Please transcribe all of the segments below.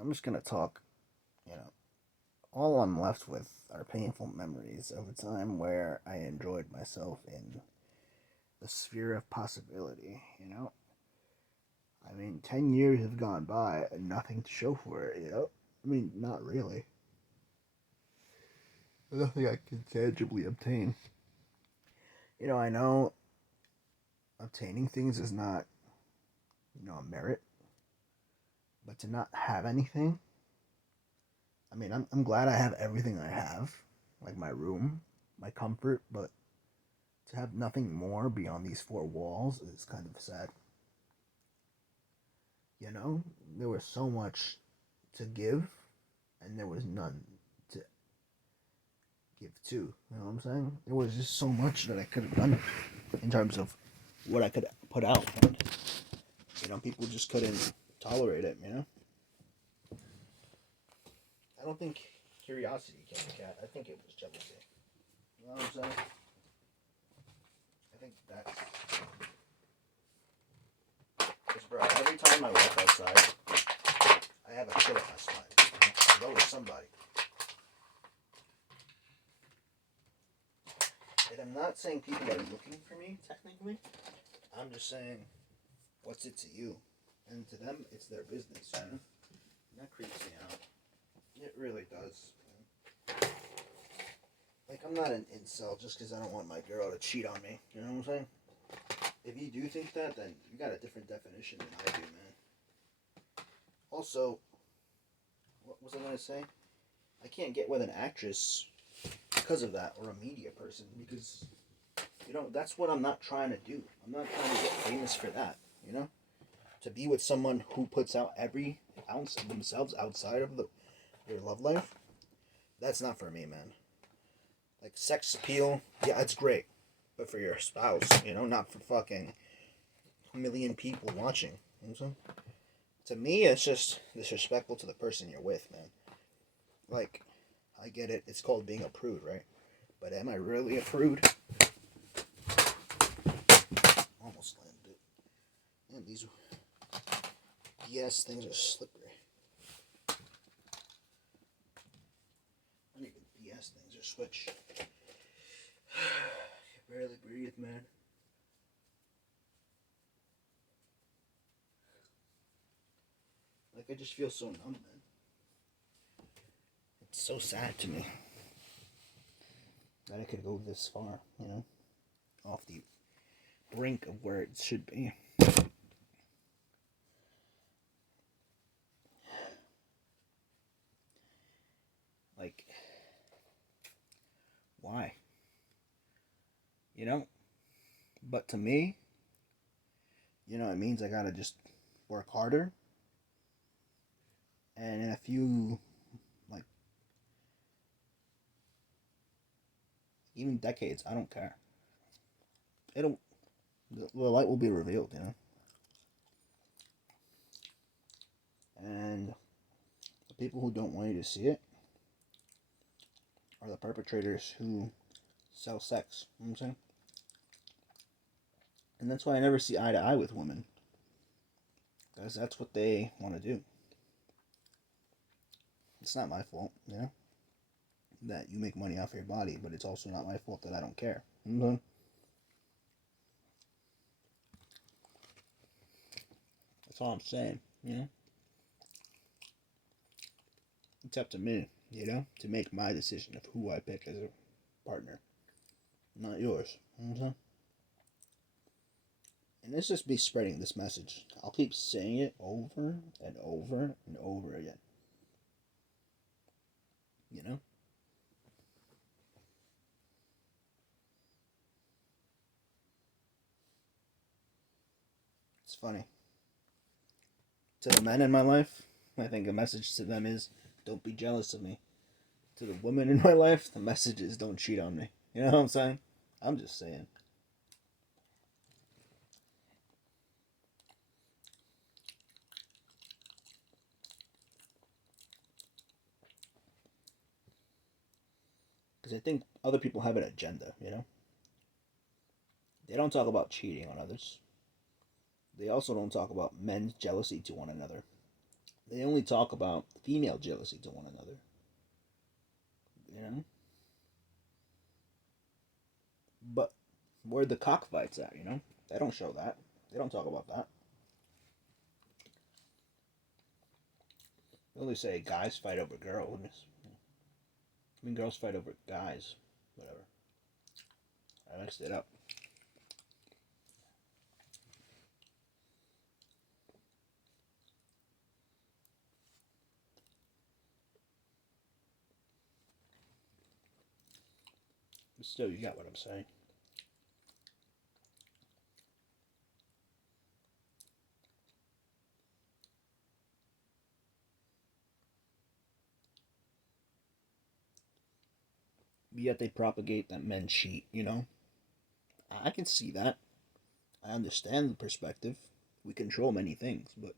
I'm just gonna talk, you know, all I'm left with are painful memories of a time where I enjoyed myself in the sphere of possibility. I mean, 10 years have gone by and nothing to show for it. I mean, not really. Nothing I can tangibly obtain. I know obtaining things is not, a merit, but to not have anything, I mean, I'm glad I have everything I have, like my room, my comfort, but to have nothing more beyond these four walls is kind of sad. There was so much to give, and there was none to give to. You know what I'm saying? There was just so much that I could have done in terms of what I could put out. And, people just couldn't tolerate it. I don't think curiosity came to cat. I think it was jealousy. You know what I'm saying? I think that's. Because, bro, every time I walk outside, I have a chip on my spine. I go with somebody. And I'm not saying people are looking for me, technically. I'm just saying, what's it to you? And to them, it's their business, And that creeps me out. It really does. Like, I'm not an incel just because I don't want my girl to cheat on me. You know what I'm saying? If you do think that, then you got a different definition than I do, man. Also, what was I going to say? I can't get with an actress because of that, or a media person, because, that's what I'm not trying to do. I'm not trying to get famous for that, To be with someone who puts out every ounce of themselves outside of their love life, that's not for me, man. Like, sex appeal, yeah, it's great. But for your spouse, not for fucking a million people watching. You know what I'm saying? To me, it's just disrespectful to the person you're with, man. Like, I get it. It's called being a prude, right? But am I really a prude? Almost landed it. Man, these BS things are slippery. Not even BS things are switch. I can barely breathe, man. Like, I just feel so numb, man. It's so sad to me that I could go this far, off the brink of where it should be. Like, why? But to me, it means I gotta just work harder. And in a few, like, even decades, I don't care. It'll, the light will be revealed. And the people who don't want you to see it are the perpetrators who sell sex. You know what I'm saying? And that's why I never see eye to eye with women. Because that's what they want to do. It's not my fault, that you make money off your body, but it's also not my fault that I don't care. Mm-hmm. That's all I'm saying, It's up to me, to make my decision of who I pick as a partner, not yours. Mm-hmm. And let's just be spreading this message. I'll keep saying it over and over and over again. You know? It's funny. To the men in my life, I think the message to them is don't be jealous of me. To the women in my life, the message is don't cheat on me. You know what I'm saying? I'm just saying. Because I think other people have an agenda. They don't talk about cheating on others. They also don't talk about men's jealousy to one another. They only talk about female jealousy to one another. You know? But where the cockfights at, you know? They don't show that. They don't talk about that. They only say guys fight over girls. I mean, girls fight over guys. Whatever. I mixed it up. But still, you got what I'm saying. Yet they propagate that men cheat, you know? I can see that. I understand the perspective. We control many things, but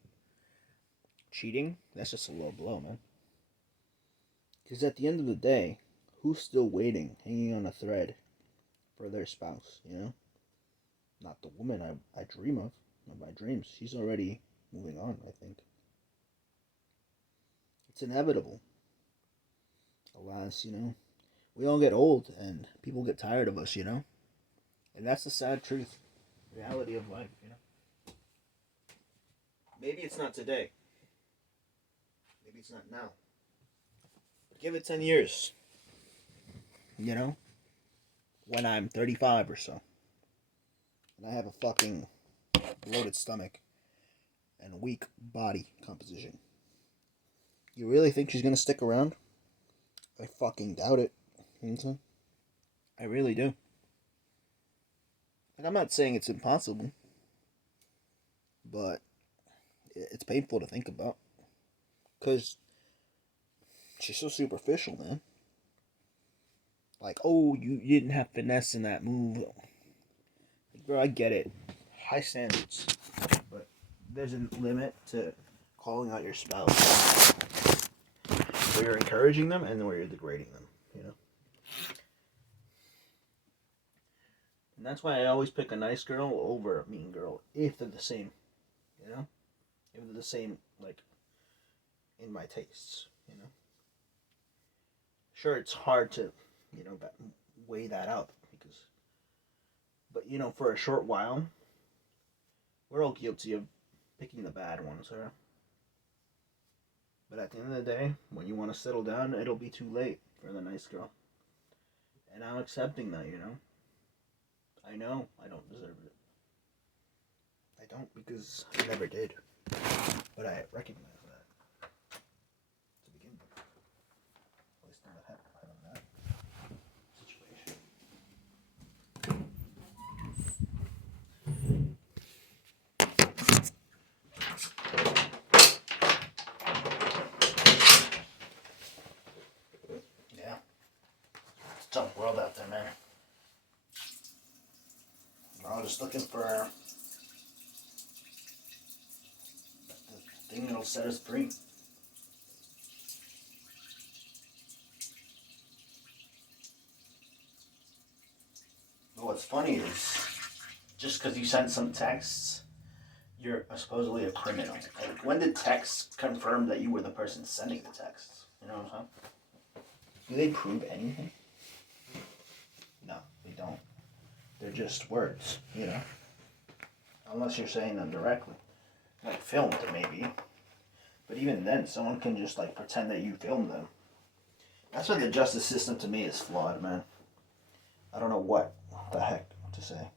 cheating, that's just a low blow, man. Because at the end of the day, who's still waiting, hanging on a thread for their spouse, you know? Not the woman I dream of my dreams. She's already moving on, I think. It's inevitable. Alas, you know, we all get old and people get tired of us, you know? And that's the sad truth, reality of life, you know? Maybe it's not today. Maybe it's not now. But give it 10 years. You know? When I'm 35 or so. And I have a fucking bloated stomach and weak body composition. You really think she's gonna stick around? I fucking doubt it. Okay? I really do. Like, I'm not saying it's impossible, but it's painful to think about. Because she's so superficial, man. Like, oh, you didn't have finesse in that move. Like, bro, I get it. High standards. But there's a limit to calling out your spouse. Where you're encouraging them and where you're degrading them, you know? And that's why I always pick a nice girl over a mean girl if they're the same, you know? If they're the same, like, in my tastes, you know? Sure, it's hard to, you know, weigh that out because, but, you know, for a short while, we're all guilty of picking the bad ones, huh? But at the end of the day, when you want to settle down, it'll be too late for the nice girl. And I'm accepting that, you know? I know I don't deserve it. I don't because I never did. But I recognize that to begin with. At least not on that situation. Yeah. It's a tough world out there, man. We're all just looking for the thing that'll set us free. But what's funny is, just because you send some texts, you're supposedly a criminal. Like, when did texts confirm that you were the person sending the texts? You know what I'm saying? Do they prove anything? No, they don't. They're just words, you know? Unless you're saying them directly. Like, filmed, maybe. But even then, someone can just, like, pretend that you filmed them. That's why the justice system, to me, is flawed, man. I don't know what the heck to say.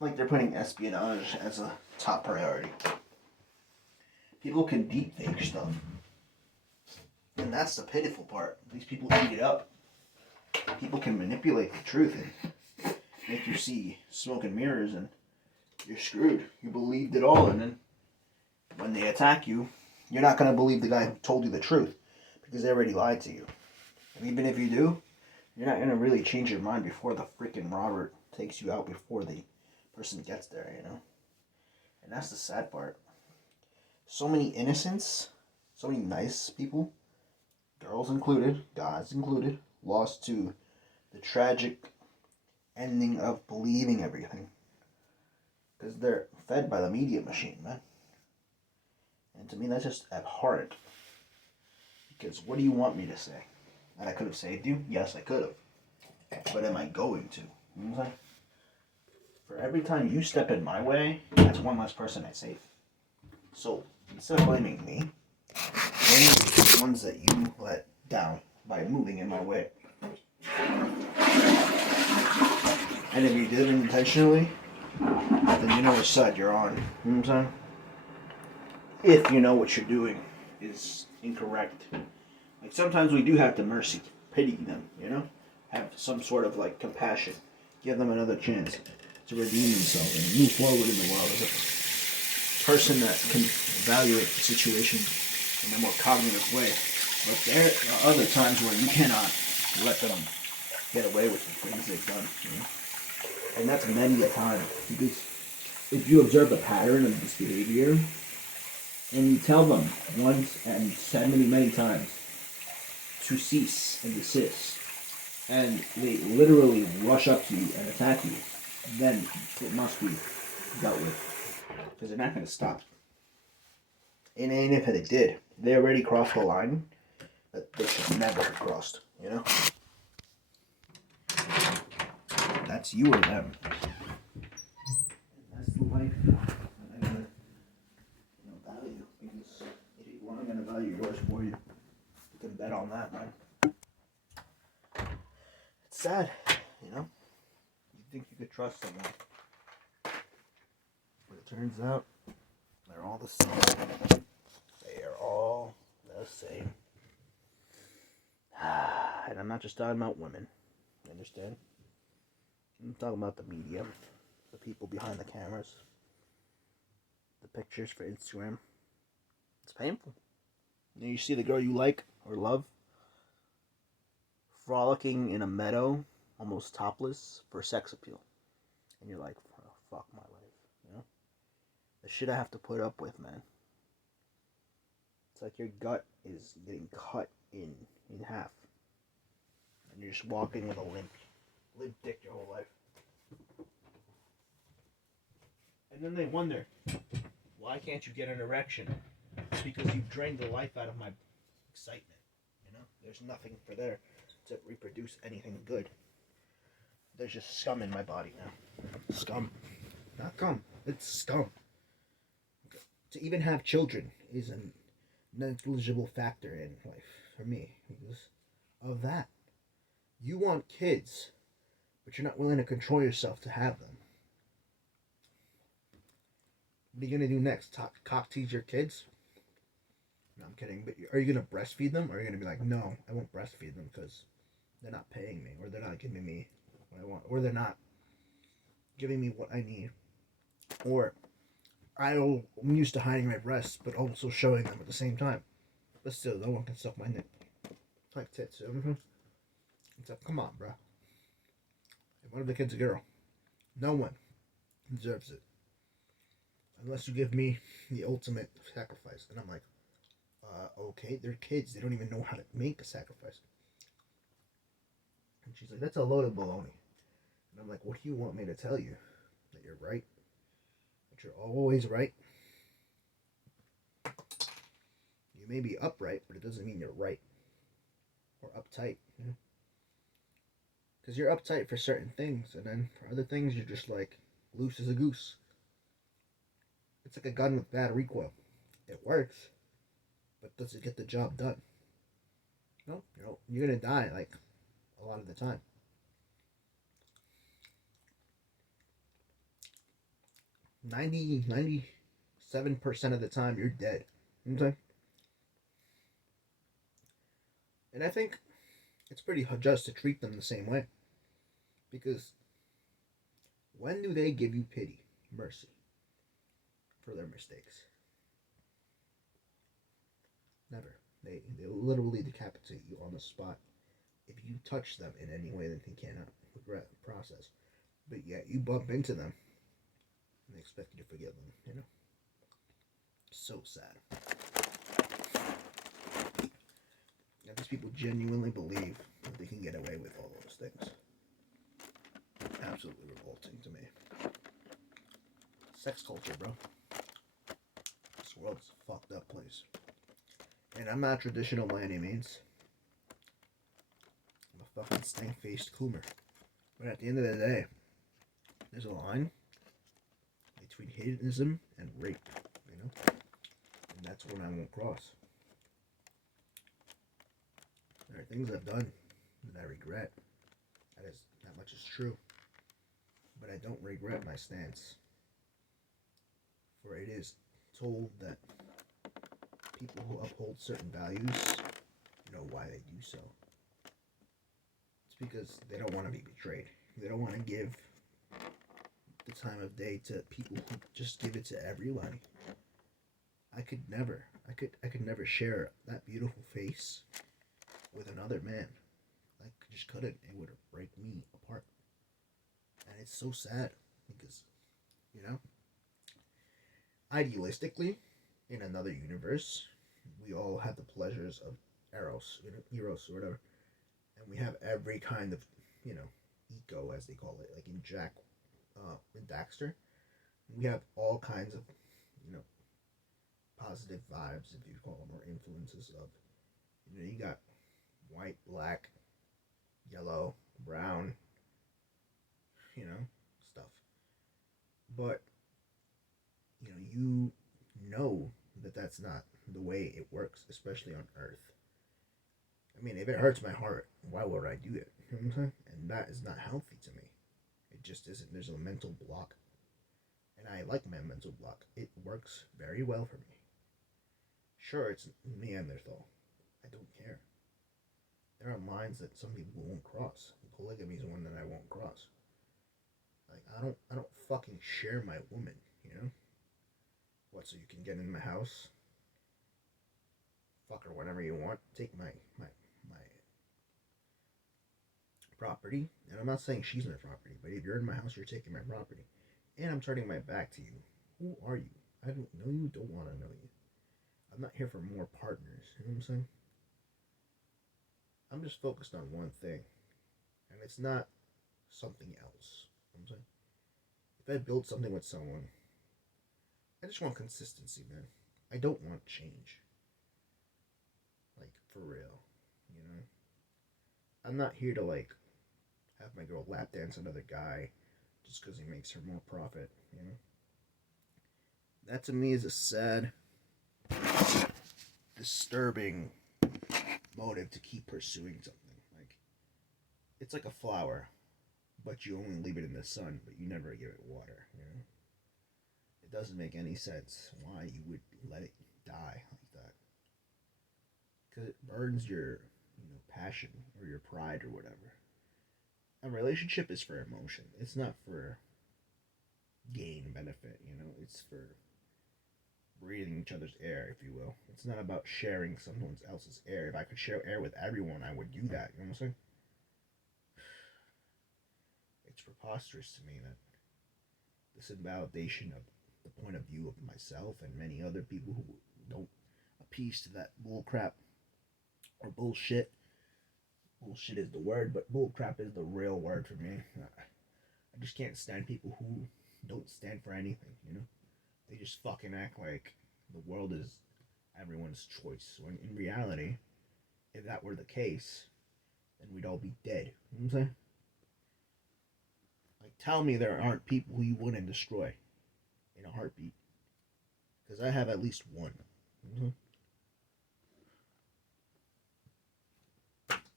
Like, they're putting espionage as a top priority. People can deepfake stuff. And that's the pitiful part. These people eat it up. People can manipulate the truth and make you see smoke and mirrors, and you're screwed. You believed it all, and then when they attack you, you're not going to believe the guy who told you the truth because they already lied to you. And even if you do, you're not going to really change your mind before the freaking Robert takes you out before the person gets there, you know? And that's the sad part. So many innocents, so many nice people, girls included, guys included, lost to the tragic ending of believing everything. Because they're fed by the media machine, man. And to me, that's just abhorrent. Because what do you want me to say? That I could have saved you? Yes, I could have. But am I going to? You know what I'm saying? For every time you step in my way, that's one less person I save. So instead of blaming me, blame the ones that you let down by moving in my way. And if you did it intentionally, then you know which side you're on. You know what I'm saying? If you know what you're doing is incorrect. Like sometimes we do have to mercy, pity them, you know? Have some sort of like compassion. Give them another chance to redeem themselves and move forward in the world as a person that can evaluate the situation in a more cognitive way. But there are other times where you cannot let them get away with the things they've done, you know? And that's many a time. Because if you observe a pattern of this behavior, and you tell them once and many times to cease and desist, and they literally rush up to you and attack you, then it must be dealt with. Because they're not going to stop. And if they did, they already crossed the line that they should never have crossed, you know? That's you or them. That's the life that I'm going to value. Because if you want, I'm going to value yours for you. You can bet on that, man. It's sad, you know? You think you could trust someone. But it turns out, they're all the same. They are all the same. And I'm not just talking about women. You understand? I'm talking about the media. The people behind the cameras. The pictures for Instagram. It's painful. You see the girl you like or love frolicking in a meadow, almost topless, for sex appeal. And you're like, oh, fuck my life. You know? The shit I have to put up with, man. It's like your gut is getting cut in half. And you're just walking with a limp dick your whole life. And then they wonder, why can't you get an erection? It's because you drained the life out of my excitement. You know? There's nothing for there to reproduce anything good. There's just scum in my body now. Scum. Not cum. It's scum. To even have children is a negligible factor in life for me because of that. You want kids, but you're not willing to control yourself to have them. What are you going to do next? Cock tease your kids? No, I'm kidding. But are you going to breastfeed them? Or are you going to be like, no, I won't breastfeed them because they're not paying me, or they're not giving me what I want, or they're not giving me what I need, or I'm used to hiding my breasts but also showing them at the same time. But still, no one can suck my nip. Like tits. It's like, come on, bro. What if the kid's a girl? No one deserves it. Unless you give me the ultimate sacrifice. And I'm like, okay, they're kids. They don't even know how to make a sacrifice. And she's like, that's a load of baloney. And I'm like, what do you want me to tell you? That you're right? That you're always right? You may be upright, but it doesn't mean you're right. Or uptight, you know? Because you're uptight for certain things, and then for other things, you're just like loose as a goose. It's like a gun with bad recoil. It works, but does it get the job done? No, you're gonna die like a lot of the time. Ninety 97% of the time, you're dead. Okay? And I think it's pretty just to treat them the same way. Because when do they give you pity, mercy, for their mistakes? Never. They literally decapitate you on the spot if you touch them in any way that they cannot regret the process. But yet you bump into them and they expect you to forgive them, you know? So sad. Now, these people genuinely believe that they can get away with all those things. Absolutely revolting to me. Sex culture, bro. This world's a fucked up place. And I'm not traditional by any means. I'm a fucking stank-faced coomer. But at the end of the day, there's a line between hedonism and rape, you know? And that's one I won't cross. There are things I've done that I regret. That much is true. But I don't regret my stance. For it is told that people who uphold certain values know why they do so. It's because they don't want to be betrayed. They don't want to give the time of day to people who just give it to everybody. I could never share that beautiful face with another man. I just couldn't. It would break me apart. And it's so sad because, you know, idealistically, in another universe, we all have the pleasures of Eros, Eros or whatever. And we have every kind of, eco, as they call it, like in in Daxter. We have all kinds of, positive vibes, if you call them, or influences of, you got white, black, yellow, brown, stuff. But, you know that that's not the way it works, especially on Earth. I mean, if it hurts my heart, why would I do it? You know what I'm saying? And that is not healthy to me. It just isn't. There's a mental block. And I like my mental block. It works very well for me. Sure, it's Neanderthal. I don't care. There are lines that some people won't cross. Polygamy is one that I won't cross. Like, I don't fucking share my woman, What, so you can get in my house? Fuck her whenever you want. Take my property. And I'm not saying she's my property, but if you're in my house, you're taking my property. And I'm turning my back to you. Who are you? I don't know you, don't want to know you. I'm not here for more partners. You know what I'm saying? I'm just focused on one thing. And it's not something else. You know what I'm saying? If I build something with someone, I just want consistency, man. I don't want change. Like, for real. I'm not here to, have my girl lap dance another guy just because he makes her more profit, That to me is a sad, disturbing motive to keep pursuing something. Like, it's like a flower, but you only leave it in the sun, but you never give it water, It doesn't make any sense why you would let it die like that. Because it burns your, passion or your pride or whatever. A relationship is for emotion. It's not for gain benefit, It's for breathing each other's air, if you will. It's not about sharing someone else's air. If I could share air with everyone, I would do that. You know what I'm saying? It's preposterous to me that this invalidation of the point of view of myself and many other people who don't appease to that bullcrap or bullshit. Bullshit is the word, but bullcrap is the real word for me. I just can't stand people who don't stand for anything, They just fucking act like the world is everyone's choice. When in reality, if that were the case, then we'd all be dead. You know what I'm saying? Like, tell me there aren't people who you wouldn't destroy in a heartbeat. Because I have at least one.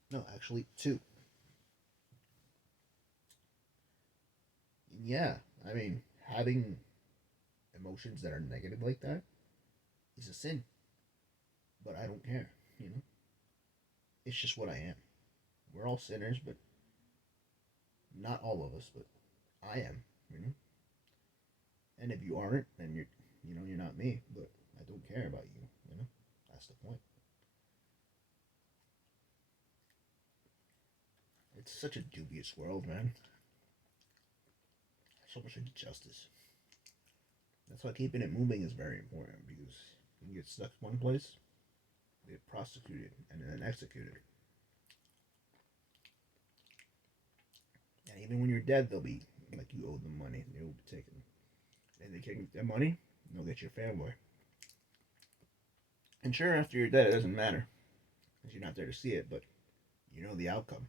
No, actually, two. Yeah, I mean, having emotions that are negative like that is a sin. But I don't care, It's just what I am. We're all sinners, but not all of us, but I am, And if you aren't, then you're not me, but I don't care about you, That's the point. It's such a dubious world, man. So much injustice. That's why keeping it moving is very important, because you can get stuck one place, get prosecuted, and then executed. And even when you're dead, they'll be like you owe them money. They'll be taken. And they can't get their money, they'll get your family. And sure, after you're dead, it doesn't matter, because you're not there to see it, but you know the outcome.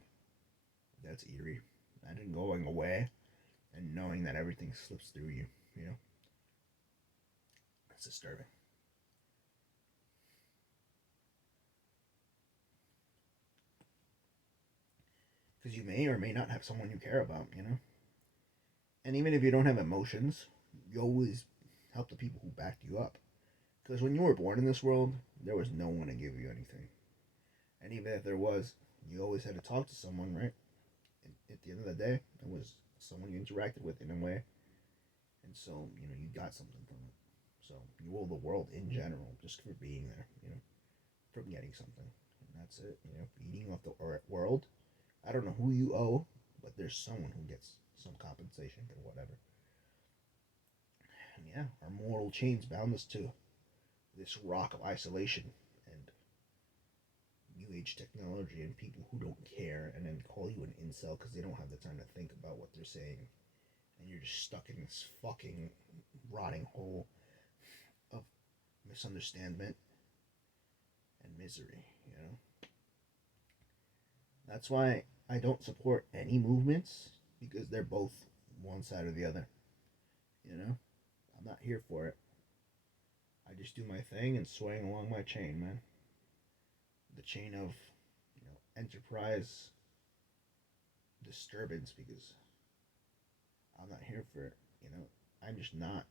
That's eerie. Imagine going away and knowing that everything slips through you, you know? That's disturbing. Because you may or may not have someone you care about, you know? And even if you don't have emotions, you always help the people who backed you up. Because when you were born in this world, there was no one to give you anything. And even if there was, you always had to talk to someone, right? And at the end of the day, it was someone you interacted with in a way. And so, you know, you got something from it. So you owe the world in general just for being there, you know, for getting something. And that's it, you know, feeding off the world. I don't know who you owe, but there's someone who gets some compensation or whatever. And yeah, our mortal chains bound us to this rock of isolation and new age technology and people who don't care and then call you an incel because they don't have the time to think about what they're saying. And you're just stuck in this fucking rotting hole of misunderstanding and misery, you know? That's why I don't support any movements because they're both one side or the other, you know? I'm not here for it. I just do my thing and swing along my chain, man. The chain of, you know, enterprise disturbance because I'm not here for it, you know? I'm just not.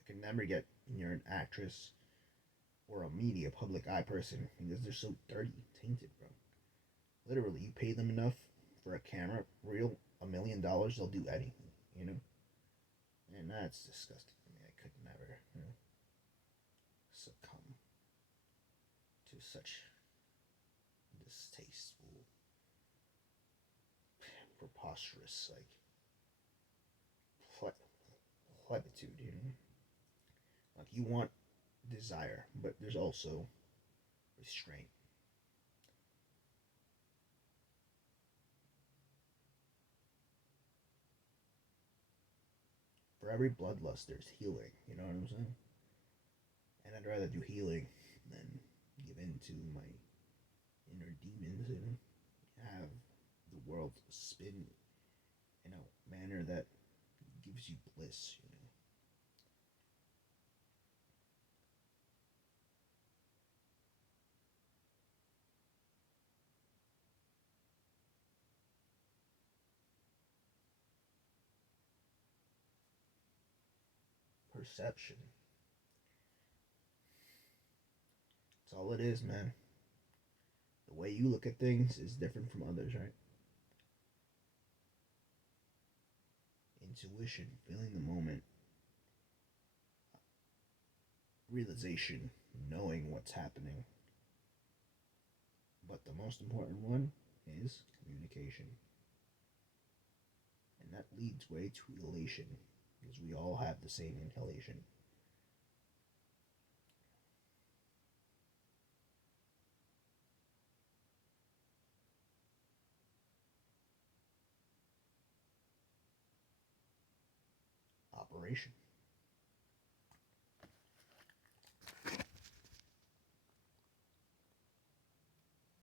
I can never get near an actress or a media public eye person because they're so dirty, tainted, bro. Literally, you pay them enough for a camera reel, $1 million, they'll do anything, you know? And that's disgusting to me. I could never, you know, succumb to such distasteful, preposterous, like, plenitude, you know? Like, you want desire, but there's also restraint. For every bloodlust, there's healing, you know what I'm saying? And I'd rather do healing than give in to my inner demons and have the world spin in a manner that gives you bliss, you know. Perception. That's all it is, man. The way you look at things is different from others, right? Intuition, feeling the moment, realization, knowing what's happening. But the most important one is communication. And that leads way to elation, because we all have the same inhalation. Operation.